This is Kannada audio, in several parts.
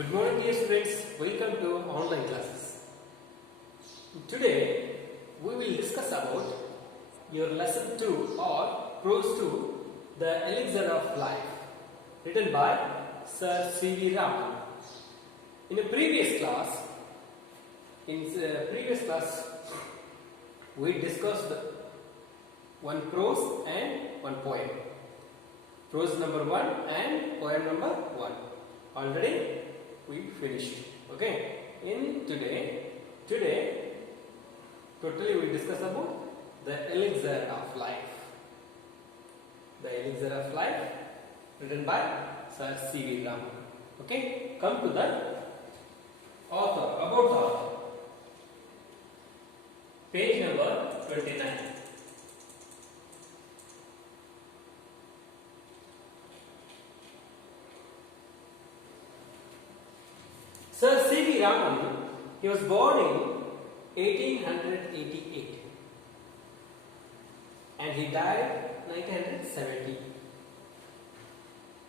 Good morning, dear students. Welcome to online classes. Today we will discuss about your lesson 2 or prose 2, The Elixir of Life, written by Sir C.V. Raman. In a previous class, we discussed one prose and one poem. Prose number 1 and poem number 1. Already we finished. Okay. In today, totally we discuss about the elixir of life. The elixir of life, written by Sir C.V. Raman. Okay. Come to the author. About the author. Page number 29. Sir C.V. Raman, he was born in 1888 and he died 1970.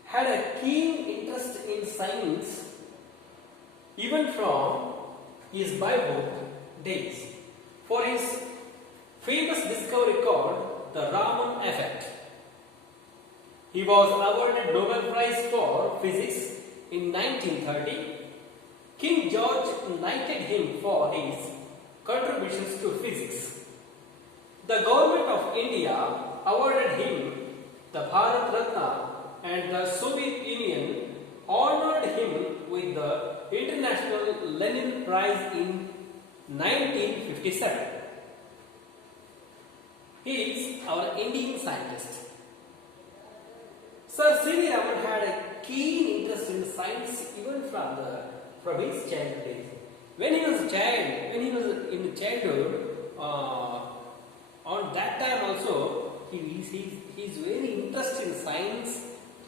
Had a keen interest in science even from his boyhood days. For his famous discovery called the Raman effect, he was awarded Nobel Prize for Physics in 1930. King George knighted him for his contributions to physics. The government of India awarded him the Bharat Ratna and the Soviet Union honored him with the International Lenin Prize in 1957. He is our Indian scientist. Sir C.V. Raman had a keen interest in science even from his childhood days. When he was in childhood, on that time also, he is very interested in science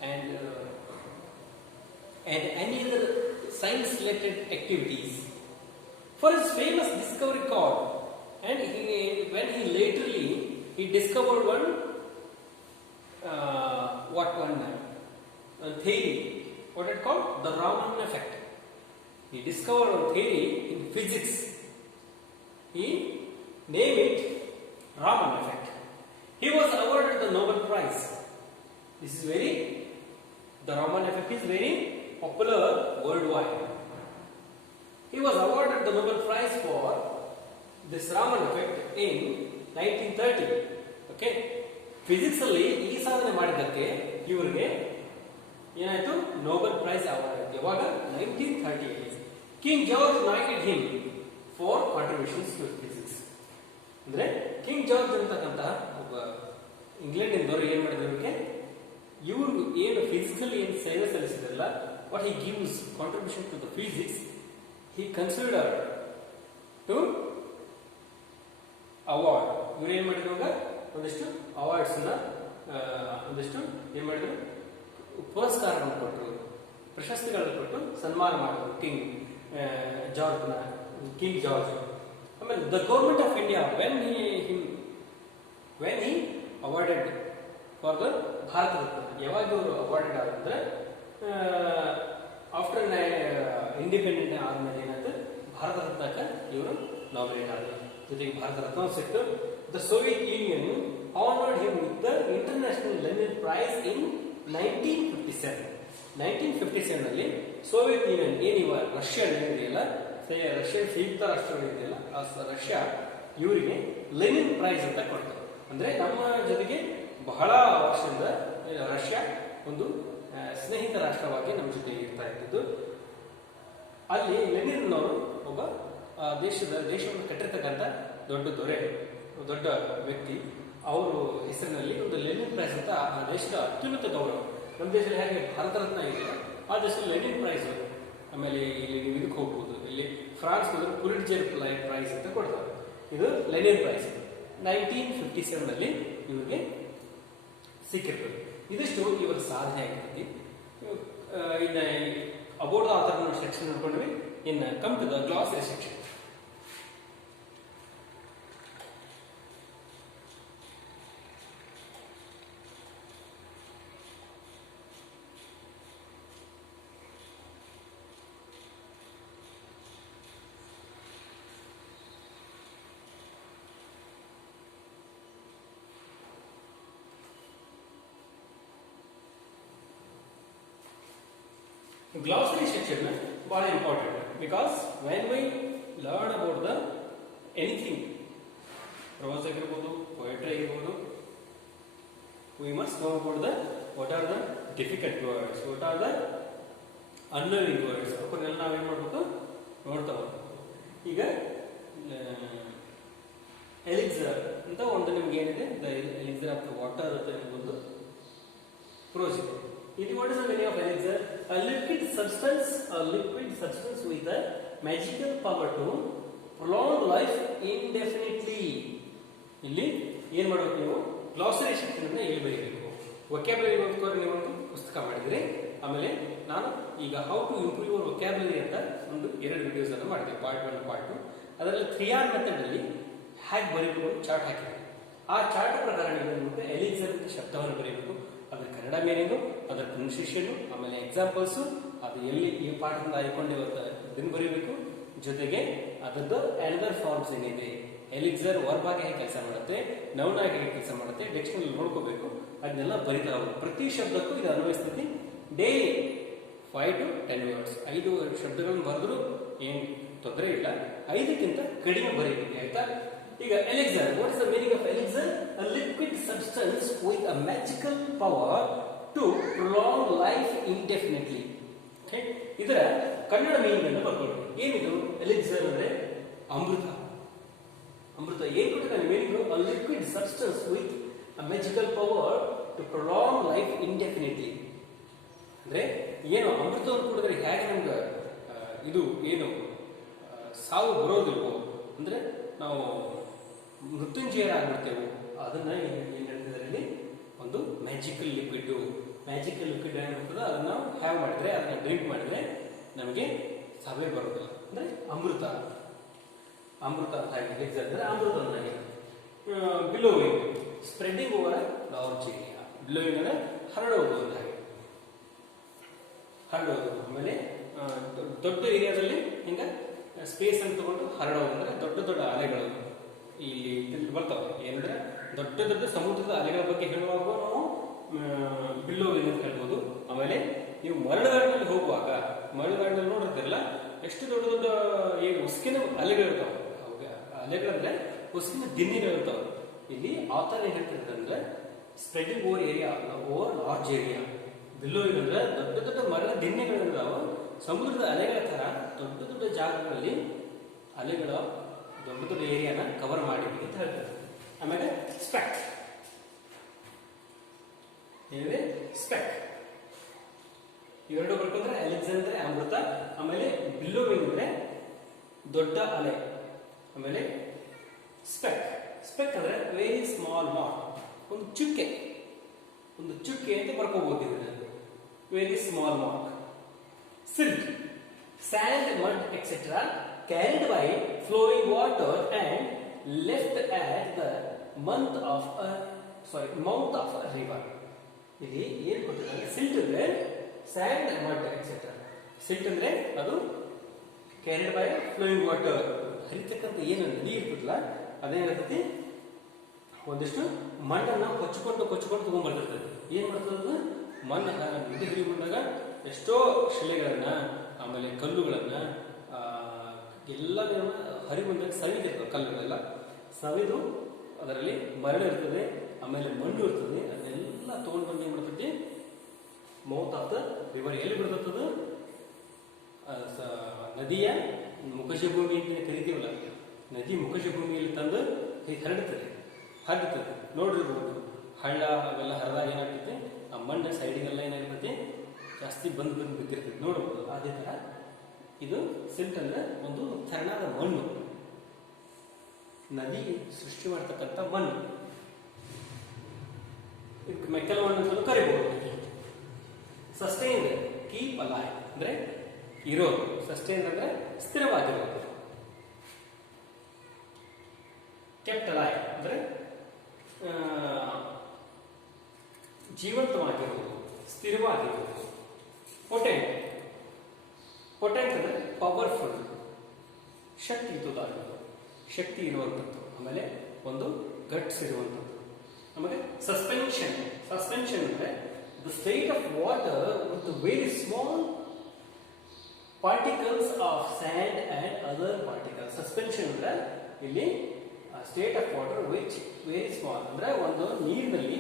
and any other science related activities. For his famous discovery called, and when he discovered one theory, what it called, the Raman effect. He discovered a theory in physics. He named it Raman effect. He was awarded the Nobel Prize. The Raman effect is very popular worldwide. He was awarded the Nobel Prize for this Raman effect in 1930. Okay. Physics ಅಲ್ಲಿ ಈ ಸಾಧನೆ ಮಾಡಿದ್ದಕ್ಕೆ ಇವರಿಗೆ ಏನಾಯಿತು ನೋಬೆಲ್ ಪ್ರೈಸ್ ಅವಾರ್ಡ್ ಆಯಿತು. ಯಾವಾಗ 1930. King George knighted him for contributions to physics. ಅಂದ್ರೆ ಕಿಂಗ್ ಜಾರ್ಜ್ ಅಂತಕ್ಕಂತ ಒಬ್ಬ ಇಂಗ್ಲೆಂಡ್ ಇಂದವರು ಏನ್ ಮಾಡಿದ್ರು, ಇವರು ಏನು ಫಿಸಿಕಲಿ ಏನು ಸೇವೆ ಸಲ್ಲಿಸಿದ್ರಲ್ಲ, what he gives contribution to the physics, he consider to award. ಇವ್ರು ಏನ್ ಮಾಡಿದ್ರು, ಒಂದಿಷ್ಟು ಅವಾರ್ಡ್ಸ್ ಒಂದಿಷ್ಟು ಏನ್ ಮಾಡಿದ್ರು, ಪುರಸ್ಕಾರಗಳನ್ನು ಕೊಟ್ಟರು, ಪ್ರಶಸ್ತಿಗಳನ್ನು ಕೊಟ್ಟು ಸನ್ಮಾನ ಮಾಡಿದ್ರು ಕಿಂಗ್ ಜಾರ್ಜ್. ಆಮೇಲೆ the government of India when he awarded for the Bharat Ratna, ಯಾವಾಗ ಇವರು ಅವಾರ್ಡೆಡ್ ಆದ್ರೆ ಆಫ್ಟರ್ ಇಂಡಿಪೆಂಡೆಂಟ್ ಆದ್ಮೇಲೆ ಏನಾಯ್ತು, ಭಾರತ ರತ್ನಕ್ಕೆ ಇವರು ನಾಮಿನೇಟ್ ಆದರು. ಜೊತೆಗೆ ಭಾರತ ರತ್ನ ಸಿಕ್ತು. The Soviet union honored him with the International Lenin Prize in 1957. 1957 ನಲ್ಲಿ ಸೋವಿಯತ್ ಯೂನಿಯನ್ ಏನಿವ ರಷ್ಯಾ ಇದೆಯಲ್ಲ, ರಷ್ಯನ್ ಸಂಯುಕ್ತ ರಾಷ್ಟ್ರಗಳಿದೆಯಲ್ಲ, ಆ ರಷ್ಯಾ ಇವರಿಗೆ ಲೆನಿನ್ ಪ್ರೈಸ್ ಅಂತ ಕೊಡ್ತಾರೆ. ಅಂದ್ರೆ ನಮ್ಮ ಜೊತೆಗೆ ಬಹಳ ವರ್ಷದಿಂದ ರಷ್ಯಾ ಒಂದು ಸ್ನೇಹಿತ ರಾಷ್ಟ್ರವಾಗಿ ನಮ್ಮ ಜೊತೆ ಇರ್ತಾ ಇದ್ದು, ಅಲ್ಲಿ ಲೆನಿನ್ ಅವರು ಒಬ್ಬ ದೇಶವನ್ನು ಕಟ್ಟಿರ್ತಕ್ಕಂಥ ದೊಡ್ಡ ದೊರೆ, ದೊಡ್ಡ ವ್ಯಕ್ತಿ. ಅವರು ಹೆಸರಿನಲ್ಲಿ ಒಂದು ಲೆನಿನ್ ಪ್ರೈಸ್ ಅಂತ ಆ ದೇಶದ ಅತ್ಯುನ್ನತ ಗೌರವ. ನಮ್ಮ ದೇಶದಲ್ಲಿ ಹೇಗೆ ಭಾರತ ರತ್ನ ಇದೆ, ಆ ದೇಶದಲ್ಲಿ ಲೆನಿನ್ ಪ್ರೈಸ್. ಆಮೇಲೆ ಇಲ್ಲಿ ನೀವು ಇದಕ್ಕೆ ಹೋಗ್ಬೋದು, ಇಲ್ಲಿ ಫ್ರಾನ್ಸ್ ಹೋದ್ರೆ ಪುಲಿಟ್ಜರ್ ಪ್ರೈಸ್ ಅಂತ ಕೊಡ್ತಾರೆ. ಇದು ಲೆನಿನ್ ಪ್ರೈಸ್ 1957 ನಲ್ಲಿ ಇವರಿಗೆ ಸಿಕ್ಕಿರ್ತದೆ. ಇದಿಷ್ಟು ಇವರ ಸಾಧನೆ ಆಗಿರ್ತೈತಿ. ಇನ್ನು ಅಬೌಟ್ ದ ಆಥರ್ ಸೆಕ್ಷನ್ ನೋಡ್ಕೊಂಡ್ವಿ. ಇನ್ನು come to the glossary section. Glossary section ಬಹಳ important because when we learn about the anything, prose ಆಗಿರ್ಬೋದು, ಪೊಯಟ್ರಿ ಆಗಿರ್ಬೋದು, we must know about the what are the difficult words, what are the annoying words, ಅವನ್ನೆಲ್ಲ ನಾವೇನ್ ಮಾಡ್ಬೇಕು ನೋಡ್ತಾ ಹೋಗ್ಬೇಕು. ಈಗ ಎಲಿಕ್ಸರ್ ಅಂತ ಒಂದು ನಿಮ್ಗೆ ಏನಿದೆ, the elixir of the water ಅಂತ ನಿಮ್ಗೊಂದು ಪ್ರೋಸ್ ಇದೆ. ಇದು what is the meaning of elixir? a liquid substance with a magical power to prolong life indefinitely. ಇಲ್ಲಿ ಏನ್ ಮಾಡಬೇಕು, ನೀವು ಗ್ಲಾಸರಿ ಸೆಕ್ಷನ್ ಇಲ್ಲಿ ಬರೀಬೇಕು. ವೊಕ್ಯಾಬ್ಯುಲರಿ ಓದ್ಕೋರ ನೀವು ಒಂದು ಪುಸ್ತಕ ಮಾಡಿದ್ರಿ. ಆಮೇಲೆ ನಾನು ಈಗ how to improve your vocabulary ಅಂತ ಒಂದು 2 ವಿಡಿಯೋಸ್ ಅನ್ನು ಮಾಡಿದೆ, ಪಾರ್ಟ್ 1 ಪಾರ್ಟ್ 2. ಅದರಲ್ಲಿ 3R ಮೆಥಡ್ ಅಲ್ಲಿ ಹ್ಯಾಕ್ ಬರೀಬೇಕು ಚಾರ್ಟ್ ಹಾಕಿದೆ. ಆ ಚಾರ್ಟ್ ಪ್ರಕಾರ ನೀವು ಎಲಿಕ್ಸರ್ ಶಬ್ದವನ್ನು ಬರೀಬೇಕು, ಅದರ ಕನ್ನಡ ಮೀನಿಂಗು, ಅದರ ಪ್ರೊನೌನ್ಸಿಯೇಷನ್, ಆಮೇಲೆ ಎಕ್ಸಾಂಪಲ್ಸ್, ಅದು ಎಲ್ಲಿ ಈ ಪಾಠದಿಂದ ಆಯ್ಕೊಂಡು ಇದನ್ನು ಬರೀಬೇಕು. ಜೊತೆಗೆ ಅದರದ್ದು ಅನದರ್ ಫಾರ್ಮ್ಸ್ ಏನಿದೆ, ಎಲಿಕ್ಸರ್ ವರ್ಬ್ ಆಗಿ ಹೇಗೆ ಕೆಲಸ ಮಾಡುತ್ತೆ, ನೌನ್ ಆಗಿ ಹೇಗೆ ಕೆಲಸ ಮಾಡುತ್ತೆ, ಡಿಕ್ಷನರಿ ನೋಡ್ಕೋಬೇಕು. ಅದನ್ನೆಲ್ಲ ಬರಿತಾ ಹೋಗ್ಬೇಕು. ಪ್ರತಿ ಶಬ್ದಕ್ಕೂ ಇದು ಅನ್ವಯಿಸ್ತದೆ. ಡೈಲಿ 5 to 10 ವರ್ಡ್ಸ್, 5 ಶಬ್ದಗಳನ್ನು ಬರೆದ್ರು ಏನು ತೊಂದರೆ ಇಲ್ಲ, 5ಕ್ಕಿಂತ ಕಡಿಮೆ ಬರೀಬೇಕು, ಆಯ್ತಾ? ಈಗ elixir, what is the meaning of elixir? a liquid substance with a magical power to prolong life indefinitely. Okay, ಇದರ ಕನ್ನಡ ಮೀನಿಂಗ್ ಅನ್ನು ಬರ್ಕೊಳ್ಳಿ. ಏನಿದು ಎಲಿಕ್ಸರ್ ಅಂದ್ರೆ? ಅಮೃತ. ಅಮೃತ ಏನು ಕೊಟ್ಟಿದ್ದಾನೆ meaning? a liquid substance with a magical power to prolong life indefinitely. ಅಂದ್ರೆ ಏನು ಅಮೃತವನ್ನು ಕುಡಿದ್ರೆ ಹೇಗೆ ನಮ್ಗೆ ಇದು ಏನು ಸಾವು ಬರೋದಿಲ್ವೋ, ಅಂದ್ರೆ ನಾವು ಮೃತ್ಯುಂಜಯರಾಗ್ಬಿಡ್ತೇವೆ, ಅದನ್ನ ಏನ್ ಹೇಳ್ತಿದ್ದಾರೆ ಇಲ್ಲಿ, ಒಂದು ಮ್ಯಾಜಿಕಲ್ ಲಿಕ್ವಿಡ್ ಏನಿರ್ತದೆ ಅದನ್ನ ನಾವು ಹ್ಯಾವ್ ಮಾಡಿದ್ರೆ, ಅದನ್ನ ಡ್ರಿಂಕ್ ಮಾಡಿದ್ರೆ ನಮಗೆ ಸಭೆ ಬರೋದಿಲ್ಲ. ಅಂದ್ರೆ ಅಮೃತ ಅಂತ ಆಗಿದೆ. ಅಂದ್ರೆ ಅಮೃತ ಅಂತಾಗಿದೆ. ಬಿಲೋವಿಂಗ್, ಸ್ಪ್ರೆಡಿಂಗ್ ಓವರ್ ಲಾರ್ಜ್ ಏರಿಯಾ. ಬಿಲೋವಿಂಗ್ ಅಂದ್ರೆ ಹರಡೋದು ಅಂತ ಹಾಗೆ, ಹರಡೋದು. ಆಮೇಲೆ ದೊಡ್ಡ ಏರಿಯಾದಲ್ಲಿ ಹಿಂಗ ಸ್ಪೇಸ್ ಅಂತ ತಗೊಂಡು ಹರಡೋದು ಅಂದ್ರೆ ದೊಡ್ಡ ಅಲೆಗಳು ಇಲ್ಲಿ ಬರ್ತಾವೆ. ಏನಂದ್ರೆ ದೊಡ್ಡ ಸಮುದ್ರದ ಅಲೆಗಳ ಬಗ್ಗೆ ಹೇಳುವಾಗ ನಾವು ಬಿಲ್ಲೋವಿಂಗ್ ಅಂತ ಹೇಳ್ಬೋದು. ಆಮೇಲೆ ನೀವು ಮರಳುಗಾಡಿನಲ್ಲಿ ಹೋಗುವಾಗ, ಮರಳುಗಾಡಿನಲ್ಲಿ ನೋಡಿರ್ತಿರಲ್ಲ, ಎಷ್ಟು ದೊಡ್ಡ ಉಸ್ಕಿನ ಅಲೆಗಳಿರ್ತಾವೆ. ಅಲೆಗಳಂದ್ರೆ ಉಸ್ಕಿನ ದಿನ್ನಿಗಳಿರ್ತಾವೆ. ಇಲ್ಲಿ ಆಥರ್ ಏನ್ ಹೇಳ್ತಿರ್ತಾರೆ ಅಂದ್ರೆ spreading over area, over large area. Billowing ಅಂದ್ರೆ ದೊಡ್ಡ ಮರದ ದಿನ್ನೆಗಳಿರ್ತಾವೆ. ಸಮುದ್ರದ ಅಲೆಗಳ ತರ ದೊಡ್ಡ ಜಾಗಗಳಲ್ಲಿ ಅಲೆಗಳ ದೊಡ್ಡ ಏರಿಯಾನ ಕವರ್ ಮಾಡಿದ್ವಿ ಅಂತ ಹೇಳ್ತಾರೆ. ಆಮೇಲೆ ಸ್ಪೆಕ್ ಏನಿದೆ, ಸ್ಪೆಕ್ ಇವೆರಡು ಬರ್ಕೊಂಡ್ರೆ ಎಲಿಕ್ಸರ್ ಅಂದ್ರೆ ಅಮೃತ, ಆಮೇಲೆ ಬಿಲ್ಲೋವಿಂಗ್ ಅಂದ್ರೆ ದೊಡ್ಡ ಅಲೆ, ಆಮೇಲೆ ಸ್ಪೆಕ್ ಅಂದ್ರೆ ವೆರಿ ಸ್ಮಾಲ್ ಮಾರ್ಕ್, ಒಂದು ಚುಕ್ಕೆ ಅಂತ ಬರ್ಕೋಬಹುದು. Very small mark. Silt, sand, mud etcetera carried by flowing water and left at the mouth of a river. ಇಲ್ಲಿ ಏನು ಕೊಟ್ಟಿದ್ದಾರೆ? ಸಿಲ್ಟ್ ಅಂದ್ರೆ ಸ್ಯಾಂಡ್, ಮಡ್ ಎಕ್ಸೆಟ್ರಾ. ಸಿಲ್ಟ್ ಅಂದ್ರೆ ಅದು ಕ್ಯಾರಿಡ್ ಬೈ ಫ್ಲೋಯಿಂಗ್ ವಾಟರ್, ಹರಿತಕ್ಕಂಥ ಏನು ನದಿ ಇರ್ತದಲ್ಲ ಅದೇನಾಗ್ತೈತಿ, ಒಂದಿಷ್ಟು ಮಣ್ಣನ್ನ ಕೊಚ್ಚಿಕೊಂಡು ತಗೊಂಡ್ಬರ್ತಿರ್ತದೆ. ಏನ್ ಮಾಡ್ತದ? ಮಣ್ಣು ನದಿ ಹರಿ ಬಂದಾಗ ಎಷ್ಟೋ ಶಿಲೆಗಳನ್ನ, ಆಮೇಲೆ ಕಲ್ಲುಗಳನ್ನ ಎಲ್ಲ ಹರಿ ಬಂದಾಗ ಸವಿದಿರ್ತದೆ. ಕಲ್ಲುಗಳೆಲ್ಲ ಸವಿದು ಅದರಲ್ಲಿ ಮರಳು ಇರ್ತದೆ, ಆಮೇಲೆ ಮಣ್ಣು ಇರ್ತದೆ. ಅದನ್ನೆಲ್ಲ ತಗೊಂಡು ಬಂದು ಏನ್ ಮಾಡ್ತೈತಿ, ಮೌತ್ ಆಫ್ ದ ರಿವರ್ ಎಲ್ಲಿ ಬಿಡ್ತದ? ನದಿಯ ಮುಖಜ ಭೂಮಿ ಅಂತ ಕರಿತೀವಲ್ಲ, ನದಿ ಮುಖಜ ಭೂಮಿಯಲ್ಲಿ ತಂದು ಹರಡುತ್ತದೆ. ನೋಡಿರ್ಬೋದು, ಹಳ್ಳ ಅವೆಲ್ಲ ಹರಿದಾಗ ಏನಾಗ್ತೈತಿ, ಆ ಮಣ್ಣು ಸೈಡಿಗೆಲ್ಲ ಏನಾಗ್ತೈತಿ, ಜಾಸ್ತಿ ಬಂದು ಬಿದ್ದಿರ್ತೈತಿ, ನೋಡ್ಬೋದು. ಅದೇ ತರ ಇದು ಸಿಲ್ಟ್ ಅಂದ್ರೆ ಒಂದು ತೆರನಾದ ಮಣ್ಣು, ನದಿ ಸೃಷ್ಟಿ ಮಾಡ್ತಕ್ಕಂಥ ಮಣ್ಣು. ಮೆಕ್ಕಲ ಮಣ್ಣು ಅಂತ ಕರಿಬಹುದು. ಸಸ್ಟೈನ್, ಕೀಪ್ ಅಲೈವ್ ಅಂದ್ರೆ ಇರೋದು. ಸಸ್ಟೈನ್ ಅಂದ್ರೆ ಸ್ಥಿರವಾಗಿರೋದು. ಕೆಪ್ಟ್ ಅಲೈವ್ ಅಂದ್ರೆ ಜೀವಂತವಾಗಿರುವುದು, ಸ್ಥಿರವಾಗಿರುವುದು. ಪೊಟೆಂಟ್ ಅಂದ್ರೆ ಪವರ್ಫುಲ್, ಶಕ್ತಿ ಇರುವಂಥದ್ದು. ಆಮೇಲೆ ಒಂದು ಗಟ್ಸ್ ಇರುವಂಥದ್ದು. ಆಮೇಲೆ ಸಸ್ಪೆನ್ಷನ್ ಅಂದ್ರೆ the state of water with very small particles of and and other particles. Suspension ಅಂದ್ರೆ ಇಲ್ಲಿ state of water which very small, ಅಂದ್ರೆ ಒಂದು ನೀರಿನಲ್ಲಿ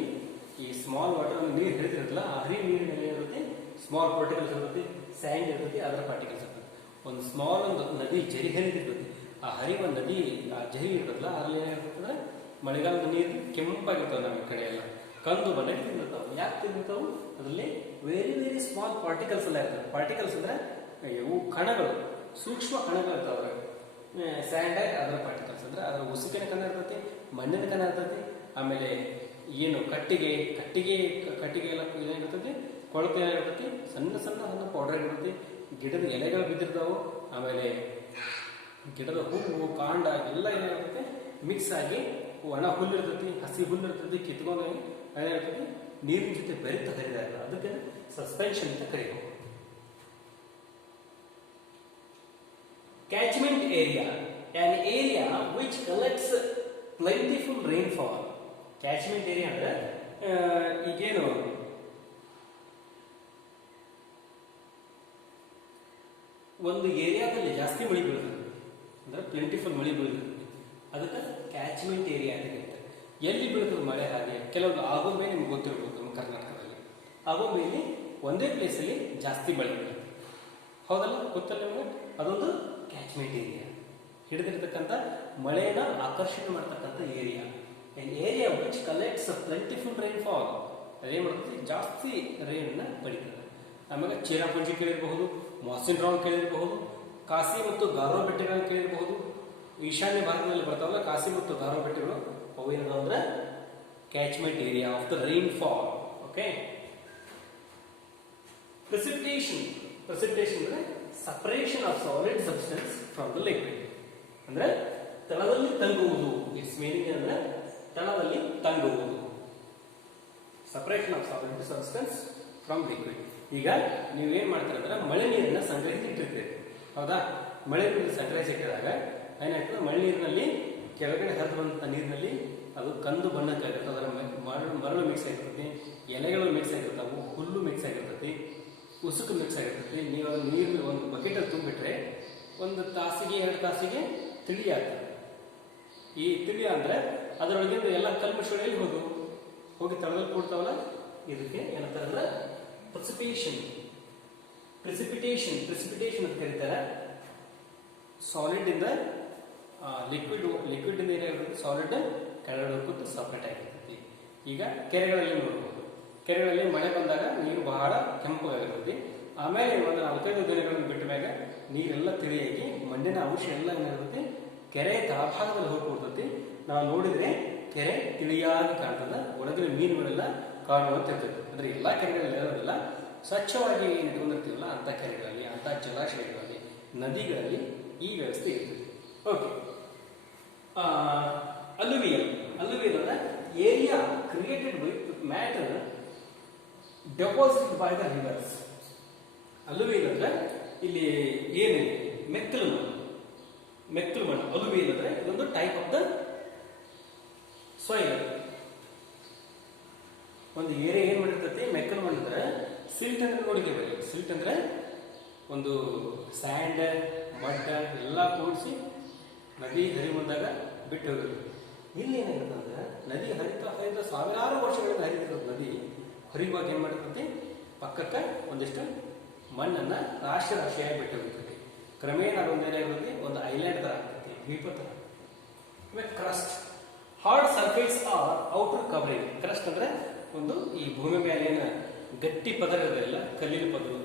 ಈ ಸ್ಮಾಲ್ ವಾಟರ್ ನೀರು ಹಿಡಿದಿರುತ್ತಲ್ಲ, ಆ ಹರಿ ನೀರಿನಲ್ಲಿ ಇರುತ್ತೆ ಸ್ಮಾಲ್ ಪಾರ್ಟಿಕಲ್ಸ್ ಇರುತ್ತೆ, ಸ್ಯಾಂಡ್ ಇರುತ್ತೆ, ಅದರ ಪಾರ್ಟಿಕಲ್ಸ್ ಇರುತ್ತೆ. ಒಂದು ಸ್ಮಾಲ್ ಒಂದು ನದಿ ಜರಿ ಹರಿದಿರ್ತದೆ, ಆ ಹರಿಯುವ ನದಿ ಆ ಜರಿ ಇರ್ತದಲ್ಲ, ಅದ್ರಲ್ಲಿ ಏನಾಗಿರ್ತದೆ ಮಳೆಗಾಲದ ನೀರು ಕೆಂಪಾಗಿರ್ತವೆ. ನಮ್ಮ ಕಡೆ ಎಲ್ಲ ಕಂದು ಬಣ್ಣಕ್ಕೆ ತಿಂದಿರ್ತಾವೆ. ಯಾಕೆ ತಿಂದಿರ್ತಾವೆ? ಅದರಲ್ಲಿ ವೆರಿ ವೆರಿ ಸ್ಮಾಲ್ ಪಾರ್ಟಿಕಲ್ಸ್ ಎಲ್ಲ ಇರ್ತವೆ. ಪಾರ್ಟಿಕಲ್ಸ್ ಅಂದ್ರೆ ಇವು ಕಣಗಳು, ಸೂಕ್ಷ್ಮ ಕಣಗಳು ಇರ್ತಾವೆ. ಸ್ಯಾಂಡ್ ಅದರ ಪಾರ್ಟಿಕಲ್ಸ್ ಅಂದ್ರೆ ಅದರ ಉಸುಕಿನ ಕಣ ಇರ್ತೈತಿ, ಮಣ್ಣಿನ ಕಣ ಇರ್ತೈತಿ, ಆಮೇಲೆ ಏನು ಕಟ್ಟಿಗೆ ಎಲ್ಲ ಏನಾಗಿರ್ತೈತಿ, ಕೊಳತು ಏನಾಗಿರ್ತೈತಿ, ಸಣ್ಣ ಸಣ್ಣ ಸಣ್ಣ ಪೌಡರ್ ಇರ್ತೈತಿ, ಗಿಡದ ಎಲೆಗಳು ಬಿದ್ದಿರ್ತಾವೆ, ಆಮೇಲೆ ಗಿಡದ ಹೂವು ಕಾಂಡ ಎಲ್ಲ ಏನಾಗಿರ್ತೈತಿ ಮಿಕ್ಸ್ ಆಗಿ ಒಣ ಹುಲ್ಲು ಇರ್ತೈತಿ, ಹಸಿ ಹುಲ್ಲು ಇರ್ತೈತಿ, ಕಿತ್ಕೊಂಡು ಏನಾಗಿರ್ತೈತಿ ನೀರಿನ ಜೊತೆ ಬೆರೆತು ಹರಿದಾಗ, ಅದಕ್ಕೆ ಸಸ್ಪೆನ್ಷನ್ ಅಂತ ಕರೀಬಹುದು. Catchment area, an area which collects plentiful rainfall. Catchment area ಅಂದ್ರೆ ಈಗೇನು ಒಂದು ಏರಿಯಾದಲ್ಲಿ ಜಾಸ್ತಿ ಮಳೆ ಬೀಳುತ್ತದೆ, ಅಂದ್ರೆ ಪ್ಲೆಂಟಿಫುಲ್ ಮಳೆ ಬೀಳುತ್ತದೆ, ಅದಕ್ಕೆ ಕ್ಯಾಚ್ಮೆಂಟ್ ಏರಿಯಾ ಅಂತ ಹೇಳ್ತಾರೆ. ಎಲ್ಲಿ ಬೀಳ್ತದೆ ಮಳೆ? ಹಾಗೆ ಕೆಲವೊಂದು ಆಗುಂಬೆ ನಿಮ್ಗೆ ಗೊತ್ತಿರ್ಬೋದು, ನಮ್ಮ ಕರ್ನಾಟಕದಲ್ಲಿ ಆಗುಂಬೆಯಲ್ಲಿ ಒಂದೇ ಪ್ಲೇಸಲ್ಲಿ ಜಾಸ್ತಿ ಮಳೆ ಬೀಳುತ್ತೆ, ಹೌದಲ್ಲ? ಗೊತ್ತಲ್ಲ ನಿಮಗೆ? ಅದೊಂದು ಕ್ಯಾಚ್ಮೆಂಟ್ ಏರಿಯಾ, ಹಿಡಿದಿರ್ತಕ್ಕಂಥ ಮಳೆನ ಆಕರ್ಷಣೆ ಮಾಡ್ತಕ್ಕಂಥ ಏರಿಯಾ. An area which collects plentiful rainfall, ಅದೇನು ಮಾಡ್ತದೆ ಜಾಸ್ತಿ ರೈನ್ನ ಪಡಿತದೆ. ಆಮೇಲೆ ಚಿರಾಪುಂಜಿ ಕೇಳಿರಬಹುದು, ಮಾಸಿನ್ ರಾವ್ ಕೇಳಿರಬಹುದು, ಕಾಸಿ ಮತ್ತು ಗಾರೋ ಬೆಟ್ಟಗಳನ್ನು ಕೇಳಿರಬಹುದು. ಈಶಾನ್ಯ ಭಾರತದಲ್ಲಿ ಬರ್ತಾವಲ್ಲ ಕಾಸಿ ಮತ್ತು ಗಾರೋ ಬೆಟ್ಟಗಳು, ಅವು ಏನದ ಅಂದ್ರೆ catchment area of the rainfall. Okay. Precipitation ಅಂದ್ರೆ separation of solid substance from the liquid, ಅಂದ್ರೆ ತಳದಲ್ಲಿ ತಂಗುವುದು. ಇಟ್ಸ್ ಮೀನಿಂಗ್ ಅಂದ್ರೆ ತಳದಲ್ಲಿ ತಂಗುವುದು, separation of solid substance from liquid. ಈಗ ನೀವು ಏನ್ ಮಾಡ್ತೀರ ಅಂದ್ರೆ ಮಳೆ ನೀರನ್ನ ಸಂಗ್ರಹಿಸಿ ಇಟ್ಟಿರ್ತೀರಿ, ಹೌದಾ? ಮಳೆ ನೀರು ಸಂಗ್ರಹಿಸಿ ಇಟ್ಟಿದಾಗ ಏನಾಗ್ತದೆ, ಮಳೆ ನೀರಿನಲ್ಲಿ ಕೆಳಗಡೆ ಹರಿದು ಬಂದಂತ ನೀರಿನಲ್ಲಿ ಅದು ಕಂದು ಬಣ್ಣಕ್ಕಾಗಿರುತ್ತೆ, ಅದರ ಮರಳು ಮಿಕ್ಸ್ ಆಗಿರ್ತೈತಿ, ಎಲೆಗಳು ಮಿಕ್ಸ್ ಆಗಿರ್ತಾವು, ಹುಲ್ಲು ಮಿಕ್ಸ್ ಆಗಿರ್ತೈತಿ, ಉಸುಕು ಮಿಕ್ಸ್ ಆಗಿರ್ತೈತಿ. ನೀವು ಅದನ್ನ ನೀರಿನ ಒಂದು ಬಕೆಟಲ್ಲಿ ತುಂಬಿಟ್ರೆ ಒಂದು ತಾಸಿಗೆ 2 ತಾಸಿಗೆ ತಿಳಿ ಆಗ್ತದೆ. ಈ ತಿಳಿ ಅಂದ್ರೆ ಅದರೊಳಗಿಂದ ಎಲ್ಲ ಕಲ್ಮಶಗಳು ಎಲ್ಲಿ ಹೋಗಿ ತಳದಲ್ಲಿ ಕೂಡ್ತಾವಲ್ಲ, ಇದಕ್ಕೆ ಏನಂತಾರೆ ಅಂದ್ರೆ ಪ್ರೆಸಿಪಿಟೇಷನ್ ಅಂತ ಕರೀತಾರೆ. ಸಾಲಿಡ್ ಇಂದ ಲಿಕ್ವಿಡ್ ಇಂದ ಏನಾಗಿರುತ್ತೆ, ಸಾಲಿಡ್ ಕೆಳಗಡೆ ಕೂತು ಸಪರೇಟ್ ಆಗಿರ್ತೈತಿ. ಈಗ ಕೆರೆಗಳಲ್ಲಿ ನೋಡ್ಬೋದು, ಕೆರೆಗಳಲ್ಲಿ ಮಳೆ ಬಂದಾಗ ನೀರು ಬಹಳ ಕೆಂಪಗಾಗಿರ್ತೈತಿ. ಆಮೇಲೆ ಒಂದು 45 ದಿನಗಳನ್ನು ಬಿಟ್ಟ ಮೇಲೆ ನೀರೆಲ್ಲ ತಿಳಿಯಾಗಿ ಮಣ್ಣಿನ ಅಂಶ ಎಲ್ಲ ಏನಾಗಿರ್ತೈತಿ ಕೆರೆ ತಳಭಾಗದಲ್ಲಿ ಹೋಗ್ಕೊಡ್ತೈತಿ. ನಾವು ನೋಡಿದ್ರೆ ಕೆರೆ ತಿಳಿಯಾಗಿ ಕಾಣ್ತದ, ಒಳಗಿನ ಮೀನುಗಳೆಲ್ಲ ಕಾಣುವಂತಿರ್ತೈತಿ. ಅಂದ್ರೆ ಎಲ್ಲಾ ಕೆರೆಗಳಲ್ಲಿ ಇರೋದಿಲ್ಲ, ಸ್ವಚ್ಛವಾಗಿ ಏನು ಇಟ್ಕೊಂಡಿರ್ತೀವಲ್ಲ ಅಂತ ಕೆರೆಗಳಲ್ಲಿ, ಅಂತ ಜಲಾಶಯಗಳಲ್ಲಿ, ನದಿಗಳಲ್ಲಿ ಈ ವ್ಯವಸ್ಥೆ ಇರ್ತದೆ. ಓಕೆ. ಅಲುವಿಯಲ್ ಅಂದ್ರೆ area created with matter deposited by the rivers. Alluvial ಅಂದ್ರೆ ಇಲ್ಲಿ ಏನು ಮೆಕ್ಕಲು ಮಣ್ಣು. ಅಲುವಿಯಲ್ ಅಂದ್ರೆ ಇದೊಂದು ಟೈಪ್ ಆಫ್ ದ ಸಾಯಿಲ್. ಒಂದು ಏರಿಯಾ ಏನ್ ಮಾಡಿರ್ತೈತಿ ಮೆಕ್ಕಲು ಮಣ್ಣು ಅಂದ್ರೆ ಸಿಲ್ಟ್ ಅಂದ್ರೆ ನೋಡಿದ್ದೇವೆ. ಸಿಲ್ಟ್ ಅಂದ್ರೆ ಒಂದು ಸ್ಯಾಂಡ್ ಮಡ್ ಎಲ್ಲ ಕೂಡಿಸಿ ನದಿ ಹರಿವು ಬಂದಾಗ ಬಿಟ್ಟು ಹೋಗಿರ್ತದೆ. ಇಲ್ಲಿ ಏನಾಗಿರುತ್ತೆ ಅಂದ್ರೆ ನದಿ ಹರಿದ ಸಾವಿರಾರು ವರ್ಷಗಳಿಂದ ಹರಿದಿರೋದು ನದಿ ಹರಿಯುವಾಗ ಏನ್ ಮಾಡಿರ್ತೈತಿ ಪಕ್ಕಕ್ಕೆ ಒಂದಿಷ್ಟು ಮಣ್ಣನ್ನ ರಾಶಿಯಾಗಿ ಬಿಟ್ಟು ಹೋಗಿರ್ತೈತಿ. ಕ್ರಮೇಣ ಅದೊಂದು ಏನಾಗಿರ್ತೈತಿ ಒಂದು ಐಲ್ಯಾಂಡ್ ತರ ಆಗ್ತೈತಿ, ದ್ವೀಪ ತರ. Crust, hard surface or outer covering. Crust ಅಂದ್ರೆ ಒಂದು ಈ ಭೂಮಿ ಮೇಲೆ ಏನ ಗಟ್ಟಿ ಪದರ ಇರೋದಿಲ್ಲ, ಕಲ್ಲಿನ ಪದರು,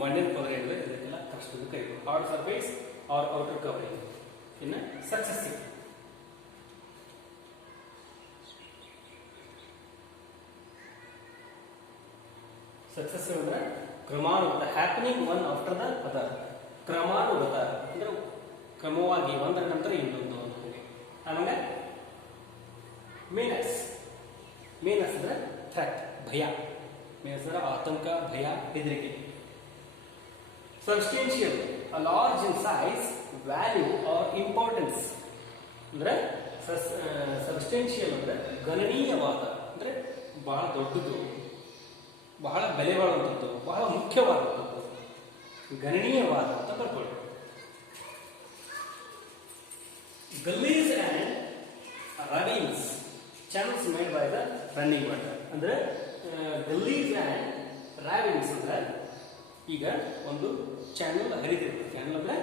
ಮಣ್ಣಿನ ಪದರ ಇರೋದಿಲ್ಲ, ಇದಕ್ಕೆಲ್ಲ ಕ್ರಸ್ಟ್ ಅಂತ ಕರೀತಾರೆ. Hard surface or outer covering. ಇನ್ನು ಸಕ್ಸೆಸಿವ್ ಅಂದ್ರೆ ಕ್ರಮಾನುಗತ, happening one after the other. ಕ್ರಮಾನುಗತ ಅಂದ್ರೆ ಕ್ರಮವಾಗಿ ಒಂದರ ನಂತರ ಇನ್ನೊಂದು. ಆಮೇಲೆ ಮೀನಸ್ ಅಂದ್ರೆ ಥ್ರೆಟ್, ಭಯ. ಮೀನಸ್ ಅಂದ್ರೆ ಆತಂಕ, ಭಯ, ಹೆದರಿಕೆ. Substantial, a large in size, value or importance. ಅಂದ್ರೆ ಸಬ್ಸ್ಟೆನ್ಷಿಯಲ್ ಅಂದ್ರೆ ಗಣನೀಯವಾದ, ಅಂದ್ರೆ ಬಹಳ ದೊಡ್ಡದು, ಬಹಳ ಬೆಲೆ ಬಾಳುವಂಥದ್ದು, ಬಹಳ ಮುಖ್ಯವಾದಂಥದ್ದು. ಗಣನೀಯವಾದ ಅಂತ ಬರ್ಕೊಳ್ಳಿ. ಗಲ್ಲೀಸ್ and ravines channels made by the running water. ಅಂದ್ರೆ ಗಲ್ಲೀಸ್ ಅಂಡ್ ravines ಅಂದ್ರೆ ಈಗ ಒಂದು ಚಾನಲ್ ಹರಿತಿರುತ್ತೆ. ಚಾನಲ್ ಅಂದ್ರೆ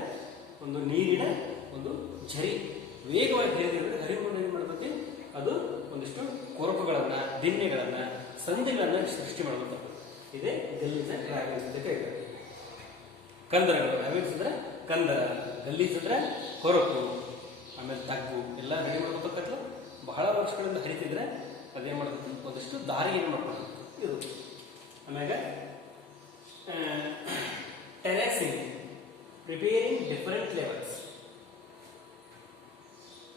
ಒಂದು ನೀರಿನ ಒಂದು ಝರಿ ವೇಗವಾಗಿ ಹರಿದಿರುತ್ತೆ. ಹರಿವನ್ನು ಏನು ಮಾಡಬೇಕು, ಅದು ಒಂದಿಷ್ಟು ಕೊರಕುಗಳನ್ನ, ದಿಣ್ಣೆಗಳನ್ನ, ಸಂಧಿಗಳನ್ನ ಸೃಷ್ಟಿ ಮಾಡಬೇಕು. ಇದೇ ಗಲ್ಲೀಸ್ ಅಂಡ್ ravines ಅಂತ ಕರೀತಾರೆ. ಕಂದರಗಳು, ravines ಅಂದ್ರೆ ಕಂದರ, ಗಲ್ಲೀಸ್ ಅಂದ್ರೆ ಕೊರಕು, ಆಮೇಲೆ ತಗ್ಗು ಎಲ್ಲ ರೆಡಿ ಮಾಡ್ಕೋಬೇಕಲ್ಲ. ಬಹಳ ವರ್ಷಗಳಿಂದ ಹರಿತಿದ್ರೆ ಅದೇನು ಮಾಡ್ತೈತಿ, ಒಂದಿಷ್ಟು ದಾರಿ ಏನು ಮಾಡ್ಕೊಳ್ತೈತಿ ಇದು. ಆಮ್ಯಾಗ terracing, preparing different levels.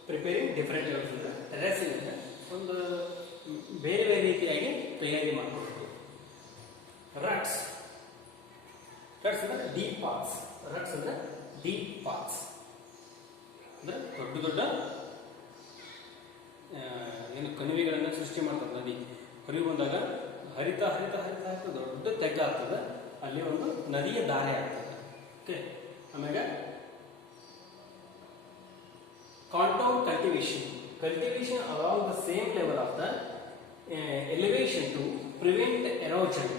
Preparing different levels ಅಂದ್ರೆ ಟೆರೆಸಿಂಗ್ ಅಂದ್ರೆ ಒಂದು ಬೇರೆ ಬೇರೆ ರೀತಿಯಾಗಿ ತಯಾರಿ ಮಾಡ್ಕೊಳ್ಬೇಕು. ರಟ್ಸ್, ರಟ್ಸ್ ಅಂದ್ರೆ ಡೀಪ್ ಪಾತ್ಸ್. ರಟ್ಸ್ ಅಂದ್ರೆ ಡೀಪ್ ಪಾತ್ಸ್ ಅಂದ್ರೆ ದೊಡ್ಡ ದೊಡ್ಡ ಏನು ಕಣಿವೆಗಳನ್ನು ಸೃಷ್ಟಿ ಮಾಡ್ತದೆ. ನದಿ ಹರಿವು ಬಂದಾಗ ಹರಿತಾ ಹರಿತಾ ಹರಿತಾ ಹರಿತಾ ದೊಡ್ಡ ತೆಗ್ಗ ಆಗ್ತದೆ, ಅಲ್ಲಿ ಒಂದು ನದಿಯ ದಾರಿ ಆಗ್ತದೆ. ಓಕೆ. ಆಮ್ಯಾಗ contour cultivation, cultivation along the same level of the elevation to prevent erosion.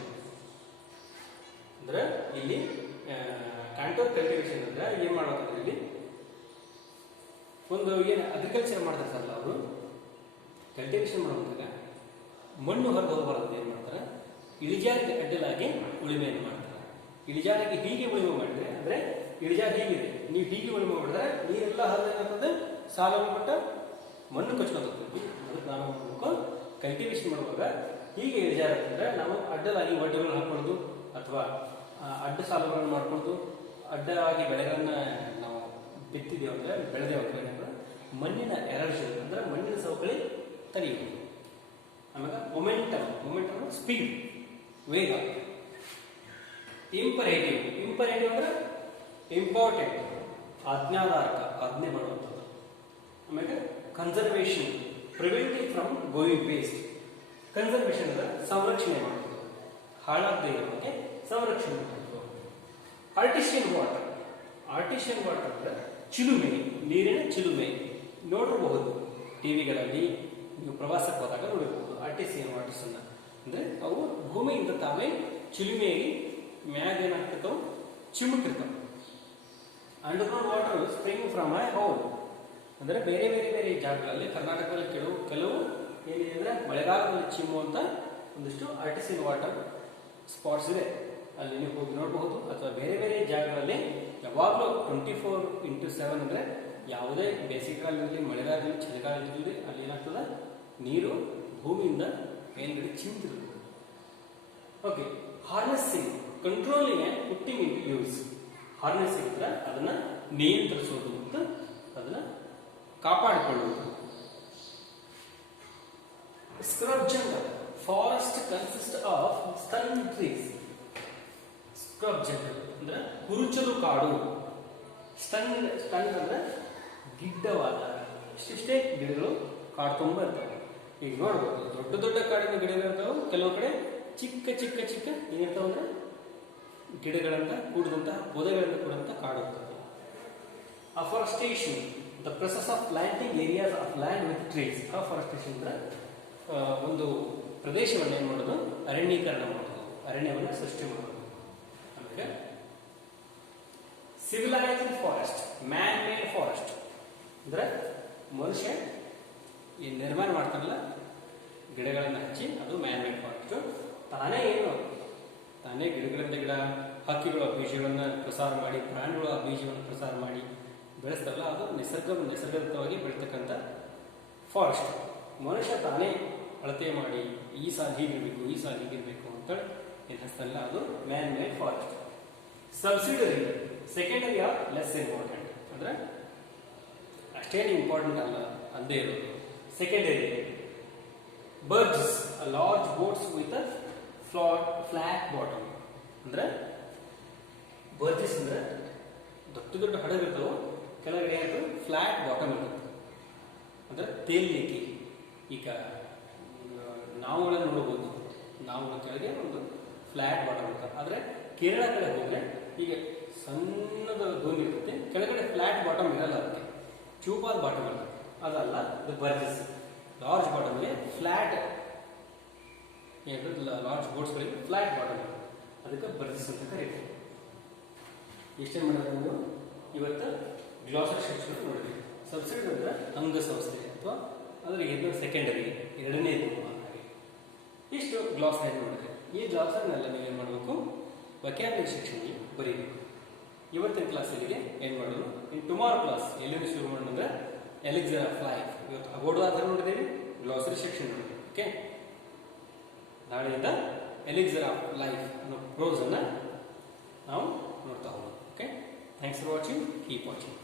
ಅಂದ್ರೆ ಇಲ್ಲಿ ಕಾಂಟೌರ್ ಕಲ್ಟಿವೇಶನ್ ಅಂದ್ರೆ ಏನ್ ಮಾಡ್ಬೇಕಂದ್ರೆ, ಇಲ್ಲಿ ಒಂದು ಏನು ಅಗ್ರಿಕಲ್ಚರ್ ಮಾಡ್ತಾರಲ್ಲ ಅವರು, ಕಲ್ಟಿವೇಶನ್ ಮಾಡುವಾಗ ಮಣ್ಣು ಹೊರಗೆ ಹೋಗಬಾರದು. ಏನು ಮಾಡ್ತಾರೆ, ಇಳಿಜಾರಿಗೆ ಅಡ್ಡಲಾಗಿ ಉಳುಮೆಯನ್ನು ಮಾಡ್ತಾರೆ. ಇಳಿಜಾರಿಗೆ ಹೀಗೆ ಉಳುಮೆ ಮಾಡಿದ್ರೆ, ಅಂದ್ರೆ ಇಳಿಜಾರು ಹೀಗಿದೆ, ನೀವು ಹೀಗೆ ಉಳುಮೆ ಮಾಡಿದ್ರೆ ನೀರೆಲ್ಲ ಹರಿದ ಸಾಲ ಬಿಟ್ಟ ಮಣ್ಣು ಕಚ್ಕೊಂಡ್ಬಿಡ್ತೀವಿ. ಅದಕ್ಕೆ ನಾವು ಮಾಡಬೇಕು, ಕಲ್ಟಿವೇಶನ್ ಮಾಡುವಾಗ ಹೀಗೆ ಇಳಿಜಾರು ಅಂತಂದ್ರೆ ನಾವು ಅಡ್ಡಲಾಗಿ ಒಡ್ಡೆಗಳು ಹಾಕೊಳ್ಳೋದು ಅಥವಾ ಅಡ್ಡ ಸಾಲುಗಳನ್ನು ಮಾಡ್ಕೊಂಡು ಅಡ್ಡವಾಗಿ ಬೆಳೆಗಳನ್ನ ನಾವು ಬಿತ್ತಿದೇವು ಅಂದ್ರೆ ಬೆಳೆದೇವು ಅಂದ್ರೆ ಮಣ್ಣಿನ ಎರರ್ಷನ್ ಅಂದ್ರೆ ಮಣ್ಣಿನ ಸವಕಳಿ ತಡೆಯುವುದು. ಆಮೇಲೆ ಮೊಮೆಂಟಮ್, ಮೊಮೆಂಟಮ್ ಸ್ಪೀಡ್, ವೇಗ. ಇಂಪರೇಟಿವ್, ಇಂಪರೇಟಿವ್ ಅಂದ್ರೆ ಇಂಪಾರ್ಟೆಂಟ್, ಆಜ್ಞಾಧಾರಕ, ಆಜ್ಞೆ ಮಾಡುವಂಥದ್ದು. ಆಮೇಲೆ conservation, preventing from going waste. Conservation ಅಂದ್ರೆ ಸಂರಕ್ಷಣೆ ಮಾಡೋದು, ಹಾಳಾಗದೇ ಇರೋ ಬಗ್ಗೆ ಸಂರಕ್ಷಣೆ ಮಾಡೋದು. ಆರ್ಟಿಷಿಯನ್ ವಾಟರ್, ಆರ್ಟಿಷಿಯನ್ ವಾಟರ್ ಅಂದ್ರೆ ಚಿಲುಮೆ, ನೀರಿನ ಚಿಲುಮೆ. ನೋಡಿರಬಹುದು ಟಿವಿಗಳಲ್ಲಿ, ನೀವು ಪ್ರವಾಸಕ್ಕೆ ಹೋದಾಗ ನೋಡಿರಬಹುದು ಆರ್ಟಿಷಿಯನ್ ವಾಟರ್ಸ್ ಅನ್ನ. ಅಂದ್ರೆ ಅವು ಭೂಮಿಯಿಂದ ತಾವೇ ಚಿಲುಮೆಯಾಗಿ ಮ್ಯಾಗ ಏನಾಗ್ತಿರ್ತಾವ, ಚಿಮ್ಮುತ್ತಿರ್ತಾವ. Underground water spring from a hole ಅಂದ್ರೆ ಬೇರೆ ಬೇರೆ ಬೇರೆ ಜಾಗಗಳಲ್ಲಿ, ಕರ್ನಾಟಕದಲ್ಲಿ ಕೆಲವು ಏನಿದೆ ಅಂದ್ರೆ ಮಳೆಗಾಲದಲ್ಲಿ ಚಿಮ್ಮುವಂತ ಒಂದಿಷ್ಟು ಆರ್ಟಿಷಿಯನ್ ವಾಟರ್ ಸ್ಪಾಟ್ಸ್ ಇದೆ. ಅಲ್ಲಿ ನೀವು ಹೋಗಿ ನೋಡಬಹುದು. ಅಥವಾ ಬೇರೆ ಬೇರೆ ಜಾಗಗಳಲ್ಲಿ ಯಾವಾಗಲೂ 24x7 ಅಂದ್ರೆ ಯಾವುದೇ ಬೇಸಿಗೆಗಾಲದಲ್ಲಿ, ಮಳೆಗಾಲದಲ್ಲಿ, ಚಳಿಗಾಲದಲ್ಲಿ ಅಲ್ಲಿ ಏನಾಗ್ತದೆ, ನೀರು ಭೂಮಿಯಿಂದ ಮೇಲ್ಗಡೆ ಚಿಮ್ತಿರ್ತದೆ. Okay. Harnessing, controlling and putting in use. Harnessing ಅಂದ್ರೆ ಅದನ್ನ ನಿಯಂತ್ರಿಸೋದು ಮತ್ತು ಅದನ್ನ ಕಾಪಾಡಿಕೊಳ್ಳುವುದು. Scrub jungle, forest consist of stunt trees. Scrub jungle ಅಂದ್ರೆ ಕುರುಚಲು ಕಾಡು. ಸ್ಟನ್, ಸ್ಟನ್ ಅಂದ್ರೆ ಗಿಡ್ಡವಾದ ಇಷ್ಟಿಷ್ಟೇ ಗಿಡಗಳು ಕಾಡು ತುಂಬ ಇರ್ತವೆ. ಈಗ ನೋಡ್ಬೋದು ದೊಡ್ಡ ದೊಡ್ಡ ಕಾಡಿನ ಗಿಡಗಳಿರ್ತಾವೆ, ಕೆಲವು ಕಡೆ ಚಿಕ್ಕ ಚಿಕ್ಕ ಚಿಕ್ಕ ಏನಿರ್ತಾವ ಅಂದ್ರೆ ಗಿಡಗಳಿಂದ ಕೂಡಿದಂತಹ ಪೊದೆಗಳಿಂದ ಕೂಡಿದಂತಹ ಕಾಡು ಇರ್ತದೆ. Afforestation, the process of planting areas of land with trees. Afforestation ಅಂದ್ರೆ ಒಂದು ಪ್ರದೇಶವನ್ನು ಏನು ಮಾಡೋದು, ಅರಣ್ಯೀಕರಣ ಮಾಡೋದು, ಅರಣ್ಯವನ್ನು ಸೃಷ್ಟಿ ಮಾಡೋದು. ಆಮೇಲೆ civilised forest, man made forest ಅಂದ್ರೆ ಮನುಷ್ಯ ಈ ನಿರ್ಮಾಣ ಮಾಡ್ತಾರಲ್ಲ ಗಿಡಗಳನ್ನು ಹಚ್ಚಿ, ಅದು ಮ್ಯಾನ್ ಮೇಡ್ ಫಾರೆಸ್ಟ್. ತಾನೇ ಏನು, ತಾನೇ ಗಿಡಗಳಿಂದ ಗಿಡ, ಹಕ್ಕಿಗಳ ಬೀಜಗಳನ್ನು ಪ್ರಸಾರ ಮಾಡಿ, ಪ್ರಾಣಿಗಳ ಬೀಜವನ್ನು ಪ್ರಸಾರ ಮಾಡಿ ಬೆಳೆಸ್ತಾರಲ್ಲ, ಅದು ನಿಸರ್ಗದತ್ತವಾಗಿ ಬೆಳೀತಕ್ಕಂಥ ಫಾರೆಸ್ಟ್. ಮನುಷ್ಯ ತಾನೇ ಅಳತೆ ಮಾಡಿ ಈ ಸಾಲ ಹೀಗಿರ್ಬೇಕು, ಈ ಸಾಲ ಹೀಗಿರ್ಬೇಕು ಅಂತೇಳಿ ಏನು ಹಚ್ತಾರಲ್ಲ, ಅದು man made forest. Subsidiary, secondary or less important ಅಂದ್ರೆ ಅಷ್ಟೇನು ಇಂಪಾರ್ಟೆಂಟ್ ಅಲ್ಲ, ಅದೇ ಇರೋದು. Secondary barges, large boats with flat bottom ಅಂದ್ರೆ ಬರ್ಜಸ್ ಅಂದ್ರೆ ದೊಡ್ಡ ದೊಡ್ಡ ಹಡಗಿರ್ತಾವೆ, ಕೆಳಗಡೆ ಏನಾದ್ರು ಫ್ಲಾಟ್ ಬಾಟಮ್ ಇರುತ್ತೆ ಅಂದ್ರೆ ತೇಲಿಕ್ಕೆ. ಈಗ ನಾವುಗಳನ್ನು ನೋಡಬಹುದು, ನಾವುಗಳ ಕೆಳಗೆ ಒಂದು ಫ್ಲಾಟ್ ಬಾಟಮ್ ಅಂತ. ಆದರೆ ಕೇರಳ ಕಡೆ ಹೋದ್ರೆ ಈಗ ಸಣ್ಣದ ದೋಣಿ ಇರುತ್ತೆ, ಕೆಳಗಡೆ ಫ್ಲಾಟ್ ಬಾಟಮ್ ಇರಲ್ಲ, ಅದಕ್ಕೆ ಚೂಪಾದ ಬಾಟಮ್ ಇರುತ್ತೆ. ಅದಲ್ಲ, ಇದು ಬರ್ಜಸ್ ಲಾರ್ಜ್ ಬಾಟಮ್ಗೆ ಫ್ಲಾಟ್, ಲಾರ್ಜ್ ಬೋಟ್ಸ್ಗಳಿಗೆ ಫ್ಲಾಟ್ ಬಾಟಮ್ ಇರುತ್ತೆ, ಅದಕ್ಕೆ ಬರ್ಜಸ್ ಅಂತ ಕರೀತೀವಿ. ಎಷ್ಟೇನು ಮಾಡಿದ್ರೆ ನೀವು ಇವತ್ತು ಗ್ಲಾಸರಿ ಸೆಕ್ಷನ್ ನೋಡಿದ್ವಿ. ಸಬ್ಸಿಡಿ ಅಂದ್ರೆ ಅಂಗಸಂಸ್ಥೆ ಅಥವಾ ಅದರ ಇದು ಸೆಕೆಂಡರಿ, ಎರಡನೇದು ಹಾಗೆ. ಇಷ್ಟು ಗ್ಲಾಸರಿ ನೋಡಿದ್ರೆ ಈ ಗ್ಲಾಸರಿನೆಲ್ಲ ನೀವು ಏನು ಮಾಡಬೇಕು, ವೊಕ್ಯಾಬ್ಯುಲರಿ ಸೆಕ್ಷನ್ಗೆ ಬರೀಬೇಕು. ಇವತ್ತಿನ ಕ್ಲಾಸಲ್ಲಿಗೆ ಏನು ಮಾಡೋದು, ಇನ್ ಟುಮಾರೋ ಕ್ಲಾಸ್ ಎಲ್ಲಿಂದ ಶುರು ಮಾಡೋದಂದ್ರೆ ಎಲಿಕ್ಸರ್ ಆಫ್ ಲೈಫ್. ಇವತ್ತು ಅಬೌಟ್ ಆಧಾರ ನೋಡಿದ್ದೇವೆ, ಗ್ಲಾಸರಿ ಸೆಕ್ಷನ್ ನೋಡಿದ್ವಿ. ಓಕೆ, ನಾಳೆಯಿಂದ ಎಲಿಕ್ಸರ್ ಆಫ್ ಲೈಫ್ ಅನ್ನೋ ಪ್ರೋಸ್ ಅನ್ನ ನಾವು ನೋಡ್ತಾ ಹೋಗೋಣ. Okay, thanks for watching, keep watching.